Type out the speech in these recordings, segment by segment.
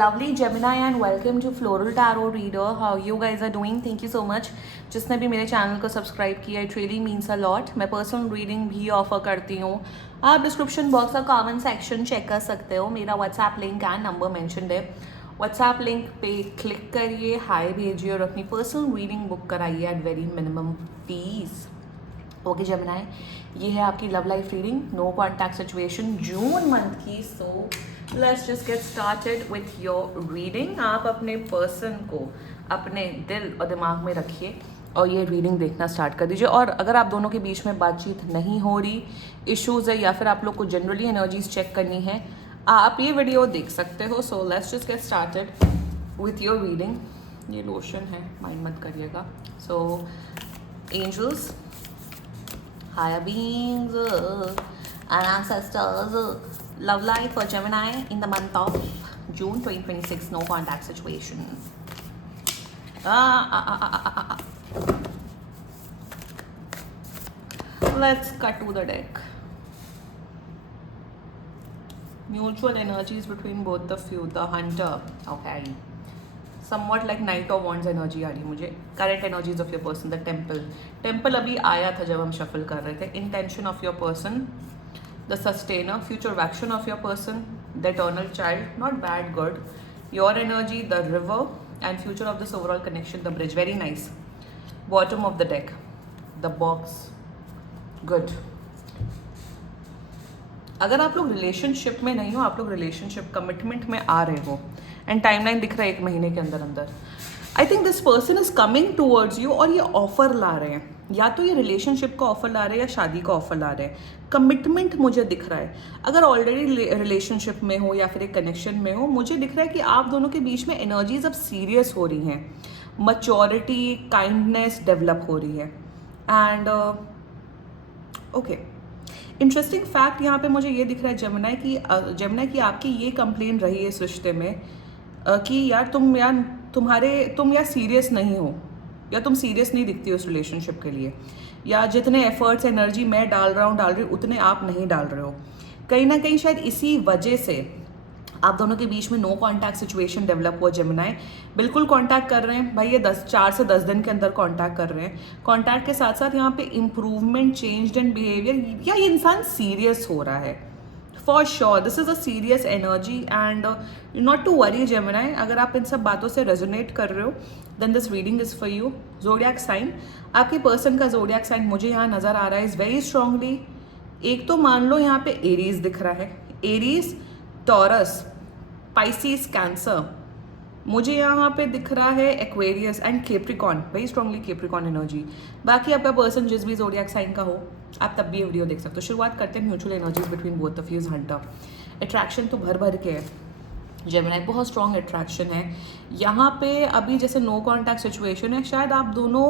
Lovely Gemini and welcome to Floral Tarot Reader. How you guys are doing? Thank you so much. जिसने भी मेरे channel को subscribe किया it really means a lot. मैं personal reading भी offer करती हूँ. आप डिस्क्रिप्शन बॉक्स का कमेंट सेक्शन चेक कर सकते हो. मेरा WhatsApp link and number mentioned है. व्हाट्सएप लिंक पे क्लिक करिए, हाई भेजिए और अपनी पर्सनल रीडिंग बुक कराइए at very minimum fees. Okay Gemini, ये है आपकी love life reading, no contact situation June month की. So let's just get started with your reading. आप अपने पर्सन को अपने दिल और दिमाग में रखिए और ये रीडिंग देखना स्टार्ट कर दीजिए. और अगर आप दोनों के बीच में बातचीत नहीं हो रही, इश्यूज़ है या फिर आप लोग को जनरली एनर्जीज चेक करनी है, आप ये वीडियो देख सकते हो. सो let's just get started with your reading. ये लोशन है, माइंड मत करिएगा. सो angels, higher beings, and ancestors, love life for Gemini in the month of June 2026, no contact situation. Let's cut to the deck. Mutual energies between both of you. The hunter, okay. Somewhat like Knight of Wands energy आ रही है मुझे. Current energies of your person. The temple अभी आया था जब हम shuffle कर रहे थे. Intention of your person, the sustainer, future action of your person, the eternal child, not bad, good. Your energy, the river and future of this overall connection, the bridge, very nice. Bottom of the deck, the box, good. अगर आप लोग relationship में नहीं हो, आप लोग relationship commitment में आ रहे हो एंड टाइमलाइन दिख रहा है 1 महीने के अंदर अंदर. I think this person is coming towards you और ये ऑफर ला रहे हैं. या तो ये रिलेशनशिप का ऑफर ला रहे हैं या शादी का ऑफर ला रहे हैं. कमिटमेंट मुझे दिख रहा है. अगर ऑलरेडी रिलेशनशिप में हो या फिर एक कनेक्शन में हो, मुझे दिख रहा है कि आप दोनों के बीच में एनर्जीज अब सीरियस हो रही हैं. मच्योरिटी, काइंडनेस डेवलप हो रही है. एंड ओके, इंटरेस्टिंग फैक्ट यहाँ पे मुझे ये दिख रहा है जेमिनाई की आपकी ये कंप्लेन रही है इस रिश्ते में कि यार तुम यार सीरियस नहीं हो, या तुम सीरियस नहीं दिखती हो उस रिलेशनशिप के लिए, या जितने एफर्ट्स एनर्जी मैं डाल रही हूँ उतने आप नहीं डाल रहे हो. कहीं ना कहीं शायद इसी वजह से आप दोनों के बीच में नो कॉन्टैक्ट सिचुएशन डेवलप हुआ. जेमिनाई बिल्कुल कॉन्टैक्ट कर रहे हैं भाई, ये 4 से 10 दिन के अंदर कॉन्टैक्ट कर रहे हैं. कॉन्टैक्ट के साथ साथ यहाँ पे इम्प्रूवमेंट, चेंज इन बिहेवियर, या ये इंसान सीरियस हो रहा है. For sure this is a serious energy and not to worry Gemini. अगर आप इन सब बातों से रेजोनेट कर रहे हो then this reading is for you. Zodiac sign, आपके पर्सन का जोडियाक साइन मुझे यहाँ नजर आ रहा है इज वेरी स्ट्रांगली. एक तो मान लो यहाँ पे एरीज दिख रहा है. Aries, taurus, Pisces, cancer. मुझे यहाँ पे दिख रहा है Aquarius and Capricorn, very strongly Capricorn energy. बाकी आपका पर्सन जिस भी ज़ोडिएक साइन का हो, आप तब भी ये वीडियो देख सकते हो. शुरुआत करते हैं mutual energies between both of you. Hunter, attraction तो भर भर के है जेमिनाई, बहुत स्ट्रॉन्ग अट्रैक्शन है यहाँ पे. अभी जैसे नो कॉन्टैक्ट सिचुएशन है, शायद आप दोनों,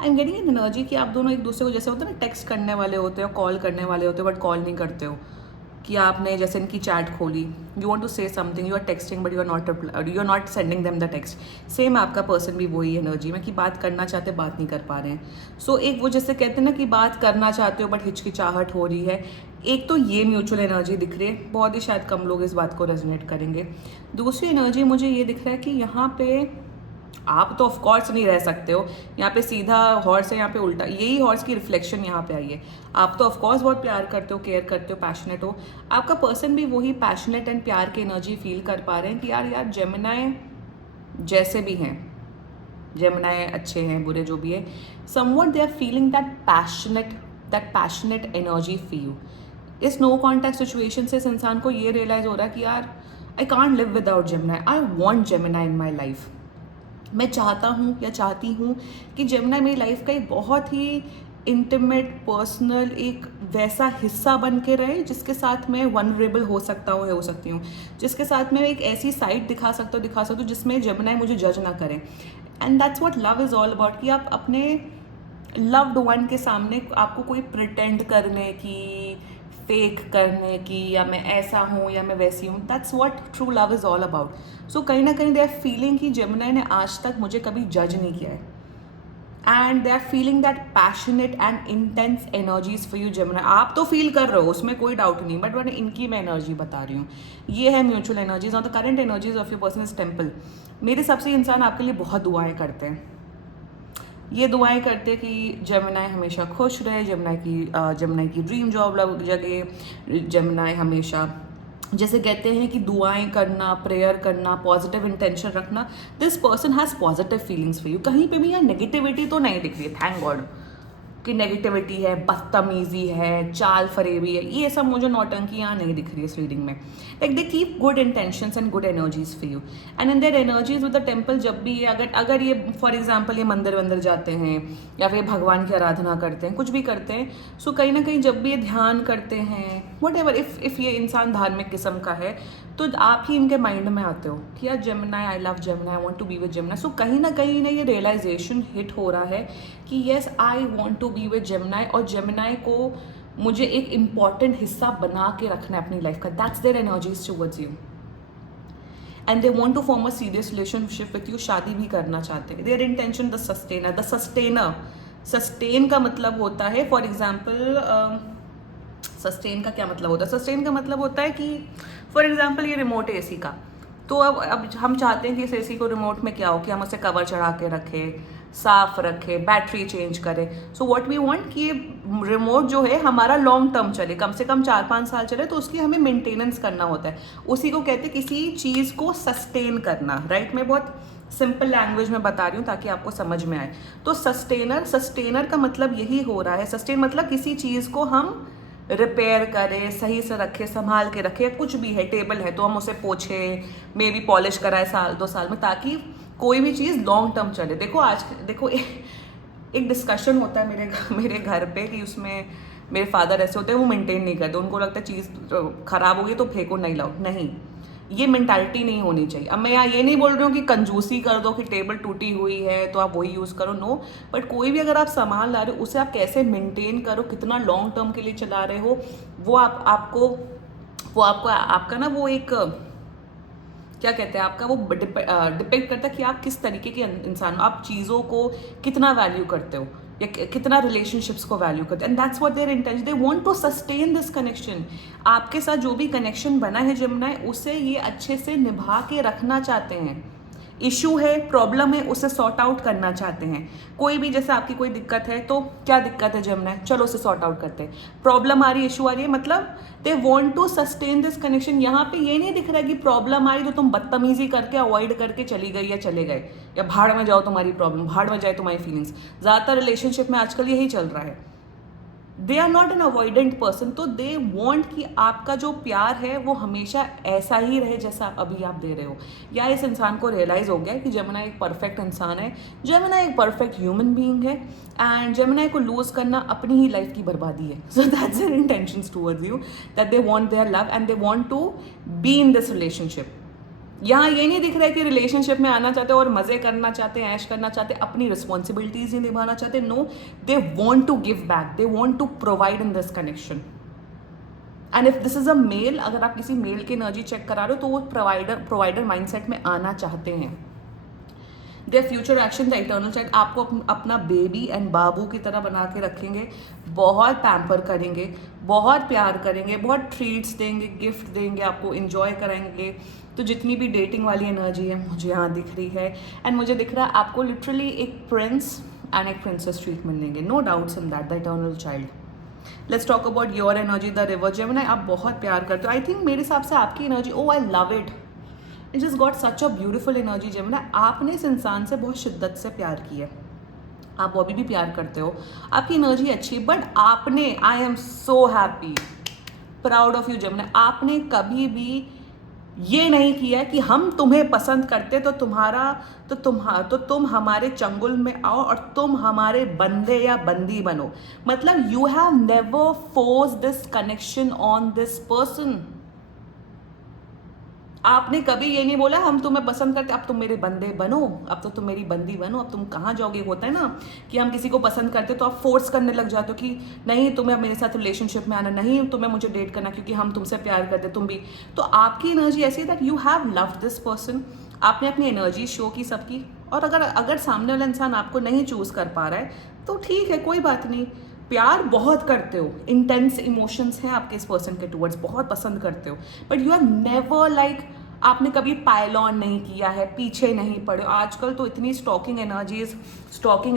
I am getting an energy कि आप दोनों एक दूसरे को, जैसे होता है ना, टेक्स्ट करने वाले होते हो, कॉल करने वाले होते हो बट कॉल नहीं करते हो. कि आपने जैसे इनकी चैट खोली, you want to say something, you are texting but you are not sending them the text. Same आपका पर्सन भी वही एनर्जी में कि बात करना चाहते, बात नहीं कर पा रहे हैं. सो एक वो जैसे कहते हैं ना कि बात करना चाहते हो बट हिचकिचाहट हो रही है. एक तो ये म्यूचुअल एनर्जी दिख रही है, बहुत ही शायद कम लोग इस बात को रेजोनेट करेंगे. दूसरी एनर्जी मुझे ये दिख रहा है कि यहाँ पे आप तो ऑफ कोर्स नहीं रह सकते हो. यहाँ पे सीधा हॉर्स है, यहाँ पे उल्टा, यही हॉर्स की रिफ्लेक्शन यहाँ पे आई है. आप तो ऑफ कोर्स बहुत प्यार करते हो, केयर करते हो, पैशनेट हो. आपका पर्सन भी वही पैशनेट एंड प्यार की एनर्जी फील कर पा रहे हैं कि यार जेमिनाई जैसे भी हैं, जेमिनाई अच्छे हैं बुरे जो भी है, somewhat they are feeling that passionate energy feel. इस नो कॉन्टैक्ट सिचुएशन से इस इंसान को ये रियलाइज हो रहा है कि यार I can't live without Gemini, I want Gemini in my life. मैं चाहता हूँ या चाहती हूँ कि जेमिनाई मेरी लाइफ का एक बहुत ही इंटीमेट, पर्सनल, एक वैसा हिस्सा बन के रहे जिसके साथ मैं वनरेबल हो सकता हूँ या हो सकती हूँ, जिसके साथ मैं एक ऐसी साइड दिखा सकता हूँ जिसमें जेमिनाई मुझे जज ना करें. And that's what love is all about. कि आप अपने लव्ड वन के सामने आपको कोई प्रिटेंड करने की, फेक करने की, या मैं ऐसा हूँ या मैं वैसी हूँ, that's what true love is all about. So कहीं ना कहीं दे आर फीलिंग कि जेमिनाई ने आज तक मुझे कभी जज नहीं किया है and they are feeling that passionate and intense energies for you Gemini. आप तो फील कर रहे हो, उसमें कोई डाउट नहीं, बट मैंने इनकी मैं एनर्जी बता रही हूँ। ये है म्यूचुअल एनर्जीज और the current energies of your person is temple. मेरे हिसाब से इंसान आपके लिए बहुत दुआएं करते हैं। ये दुआएं करते हैं कि जेमिनी हमेशा खुश रहे, जेमिनी की ड्रीम जॉब लग जगे, जेमिनी हमेशा, जैसे कहते हैं कि दुआएं करना, प्रेयर करना, पॉजिटिव इंटेंशन रखना। This person has positive feelings for you. कहीं पे भी यहाँ नेगेटिविटी तो नहीं दिख रही है, थैंक गॉड, कि नेगेटिविटी है, बदतमीजी है, चाल फरेबी है, ये सब मुझे नौटंकी यहाँ नहीं दिख रही है इस रीडिंग में। Like they keep good intentions and good energies for you and in their energies with the temple. जब भी ये अगर ये फॉर एग्जाम्पल ये मंदिर वंदिर जाते हैं या फिर भगवान की आराधना करते हैं, कुछ भी करते हैं, सो कहीं ना कहीं जब भी ये ध्यान करते हैं, वट एवर, इफ़ ये इंसान धार्मिक किस्म का है, तो आप ही इनके माइंड में आते हो कि यार Gemini, I love Gemini, I want to be with Gemini. So कहीं ना ये रियलाइजेशन हिट हो रहा है कि yes I want to be with Gemini, और जेमिनी को मुझे एक इम्पॉर्टेंट हिस्सा बना के रखना है अपनी लाइफ का। That's their energies towards you and they want to form a serious relationship with you. शादी भी करना चाहते हैं। Their intention the sustainer. Sustain का मतलब होता है, फॉर एग्जाम्पल, सस्टेन का क्या मतलब होता है? सस्टेन का मतलब होता है कि फॉर एग्जाम्पल ये रिमोट एसी का, तो अब हम चाहते हैं कि इस एसी को रिमोट में क्या हो कि हम उसे कवर चढ़ा के रखें, साफ रखें, बैटरी चेंज करें। सो व्हाट वी वांट कि ये रिमोट जो है हमारा लॉन्ग टर्म चले, कम से कम 4-5 साल चले, तो उसकी हमें मेंटेनेंस करना होता है। उसी को कहते हैं किसी चीज़ को सस्टेन करना, राइट? मैं बहुत सिंपल लैंग्वेज में बता रही हूँ ताकि आपको समझ में आए। तो सस्टेनर का मतलब यही हो रहा है। सस्टेन मतलब किसी चीज़ को हम रिपेयर करें, सही से रखें, संभाल के रखें। कुछ भी है, टेबल है तो हम उसे पोछें, मे बी पॉलिश कराए 1-2 साल में, ताकि कोई भी चीज़ लॉन्ग टर्म चले। देखो एक डिस्कशन होता है मेरे घर पे कि उसमें मेरे फादर ऐसे होते हैं, वो मेंटेन नहीं करते। उनको लगता है चीज़ ख़राब हो गई तो फेंको, नहीं लाओ, नहीं, ये मेंटालिटी नहीं होनी चाहिए। अब मैं यहाँ ये नहीं बोल रही हूँ कि कंजूसी कर दो कि टेबल टूटी हुई है तो आप वही यूज़ करो, नो। बट कोई भी अगर आप सामान ला रहे हो, उसे आप कैसे मेंटेन करो, कितना लॉन्ग टर्म के लिए चला रहे हो, वो आपका ना वो एक क्या कहते हैं, आपका वो डिपेंड करता है कि आप किस तरीके के इंसान हो, आप चीज़ों को कितना वैल्यू करते हो या कितना रिलेशनशिप्स को वैल्यू करते हैं। And that's what their intention, they want to sustain this connection. आपके साथ जो भी कनेक्शन बना है जेमिनी, उसे ये अच्छे से निभा के रखना चाहते हैं। इशू है, प्रॉब्लम है, उसे सॉर्ट आउट करना चाहते हैं। कोई भी, जैसे आपकी कोई दिक्कत है, तो क्या दिक्कत है जेमिनी, चलो उसे सॉर्ट आउट करते हैं। प्रॉब्लम आ रही है, इशू आ रही है, मतलब they want to sustain this connection. यहाँ पे ये नहीं दिख रहा है कि प्रॉब्लम आई तो तुम बदतमीजी करके अवॉइड करके चली गई या चले गए, या भाड़ में जाओ तुम्हारी प्रॉब्लम, भाड़ में जाए तुम्हारी फीलिंग्स। ज़्यादातर रिलेशनशिप में आजकल यही चल रहा है। They are not an avoidant person, तो दे वॉन्ट कि आपका जो प्यार है वो हमेशा ऐसा ही रहे जैसा अभी आप दे रहे हो। या इस इंसान को रियलाइज़ हो गया कि जेमिनी एक परफेक्ट इंसान है, जेमिनी एक परफेक्ट ह्यूमन बीइंग है, एंड जेमिनी को लूज करना अपनी ही लाइफ की बर्बादी है। So that's their intentions towards you, that they want their love and they want to be in this relationship. यहाँ ये नहीं दिख रहा है कि रिलेशनशिप में आना चाहते हो और मजे करना चाहते हैं, ऐश करना चाहते हैं, अपनी रिस्पॉन्सिबिलिटीज ही निभाना चाहते हैं। No, they want to give back, they want to provide in this connection. And if this is a male, अगर आप किसी मेल की एनर्जी चेक करा रहे हो, तो वो प्रोवाइडर माइंडसेट में आना चाहते हैं। Their future action the eternal child, आपको अपना बेबी एंड बाबू की तरह बना के रखेंगे, बहुत पैम्पर करेंगे, बहुत प्यार करेंगे, बहुत ट्रीट्स देंगे, गिफ्ट देंगे, आपको इंजॉय कराएंगे। तो जितनी भी डेटिंग वाली एनर्जी है मुझे यहाँ दिख रही है, एंड मुझे दिख रहा है आपको लिटरली एक प्रिंस एंड एक प्रिंसेस ट्रीटमेंट देंगे, no doubts in that, the eternal child. Let's talk about your energy, the river Gemini. आप बहुत प्यार करते हो। आई थिंक मेरे हिसाब से आपकी energy, oh I love it, it just got such a beautiful energy Gemini. आपने इस इंसान से बहुत शिद्दत से प्यार किया, आप वो अभी भी प्यार करते हो, आपकी एनर्जी अच्छी, बट आपने, I am so happy, proud of you Gemini, आपने कभी भी ये नहीं किया कि हम तुम्हें पसंद करते तो तुम हमारे चंगुल में आओ और तुम हमारे बंदे या बंदी बनो। मतलब you have never force this connection on this person. आपने कभी ये नहीं बोला हम तुम्हें पसंद करते, अब तुम मेरे बंदे बनो, अब तो तुम मेरी बंदी बनो, अब तुम कहाँ जाओगे। होता है ना कि हम किसी को पसंद करते तो आप फोर्स करने लग जाते हो कि नहीं तुम्हें मेरे साथ रिलेशनशिप में आना, नहीं तुम्हें मुझे डेट करना क्योंकि हम तुमसे प्यार करते, तुम भी। तो आपकी एनर्जी ऐसी है that you have loved this person. आपने अपनी एनर्जी शो की सबकी, और अगर अगर सामने वाला इंसान आपको नहीं चूज़ कर पा रहा है तो ठीक है, कोई बात नहीं। प्यार बहुत करते हो, इंटेंस इमोशंस हैं आपके इस पर्सन के टूवर्ड्स, बहुत पसंद करते हो, but you are never like, आपने कभी पाइल ऑन नहीं किया है, पीछे नहीं पड़े। आजकल तो इतनी स्टॉकिंग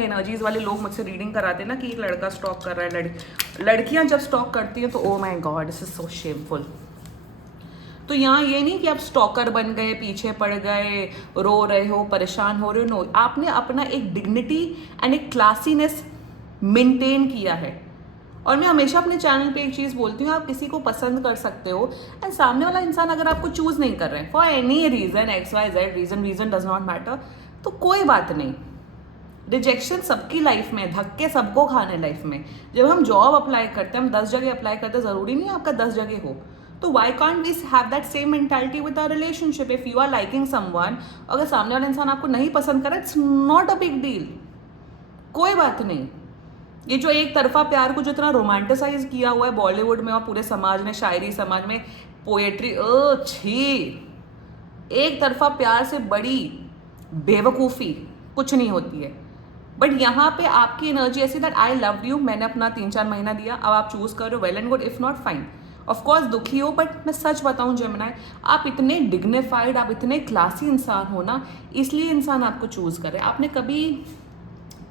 एनर्जीज वाले लोग मुझसे रीडिंग कराते हैं ना कि एक लड़का स्टॉक कर रहा है, लड़कियां जब स्टॉक करती हैं तो oh my God, this is so shameful. तो यहाँ ये नहीं कि आप स्टॉकर बन गए, पीछे पड़ गए, रो रहे हो, परेशान हो रहे हो, नो, आपने अपना एक डिग्निटी एंड एक क्लासीनेस मेंटेन किया है। और मैं हमेशा अपने चैनल पे एक चीज़ बोलती हूँ, आप किसी को पसंद कर सकते हो एंड सामने वाला इंसान अगर आपको चूज़ नहीं कर रहे हैं for any reason, XYZ reason does not matter, तो कोई बात नहीं। रिजेक्शन सबकी लाइफ में, धक्के सबको खाने लाइफ में। जब हम जॉब अप्लाई करते हैं, हम 10 जगह अप्लाई करते हैं, ज़रूरी नहीं है आपका 10 जगह हो। तो why can't we have that same mentality with our relationship? If you are liking someone, अगर सामने वाला इंसान आपको नहीं पसंद करे, it's not a big deal, कोई बात नहीं। ये जो एक तरफा प्यार को जो इतना रोमांटिसाइज किया हुआ है बॉलीवुड में और पूरे समाज में, शायरी समाज में, पोएट्री, छी, एक तरफा प्यार से बड़ी बेवकूफ़ी कुछ नहीं होती है। बट यहाँ पे आपकी एनर्जी ऐसी दैट आई लव यू, मैंने अपना 3-4 महीना दिया, अब आप चूज करो, well and good, if not fine. Of course दुखी हो, बट मैं सच बताऊं जेमिनाई, आप इतने डिग्निफाइड, आप इतने क्लासी इंसान हो ना, इसलिए इंसान आपको चूज करे। आपने कभी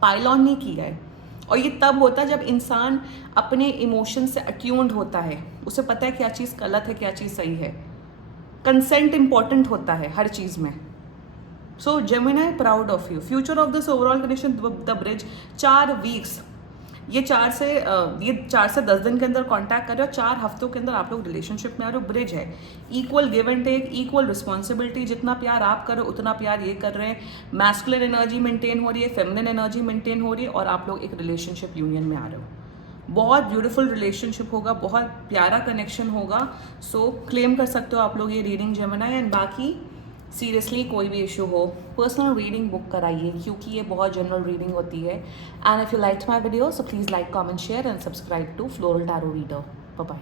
पाइल ऑन नहीं किया है। और ये तब होता है जब इंसान अपने इमोशन से अट्यून्ड होता है, उसे पता है क्या चीज़ गलत है, क्या चीज़ सही है। कंसेंट इंपॉर्टेंट होता है हर चीज़ में। So Gemini, proud of you. Future of this overall condition, the bridge, 4 weeks, ये 4 से 10 दिन के अंदर कांटेक्ट कर रहे हो, 4 हफ्तों के अंदर आप लोग रिलेशनशिप में आ रहे हो। ब्रिज है, equal give and take, equal responsibility, जितना प्यार आप कर रहे हो उतना प्यार ये कर रहे हैं। मैस्कुलिन एनर्जी मेंटेन हो रही है, फेमिनिन एनर्जी मेंटेन हो रही है, और आप लोग एक रिलेशनशिप यूनियन में आ रहे हो। बहुत ब्यूटीफुल रिलेशनशिप होगा, बहुत प्यारा कनेक्शन होगा। सो क्लेम कर सकते हो आप लोग ये रीडिंग जेमिनाई। एंड बाकी सीरियसली कोई भी इशू हो, पर्सनल रीडिंग बुक कराइए, क्योंकि ये बहुत जनरल रीडिंग होती है। And if you like my video, so please like, comment, share and subscribe to floral tarot reader. Bye bye.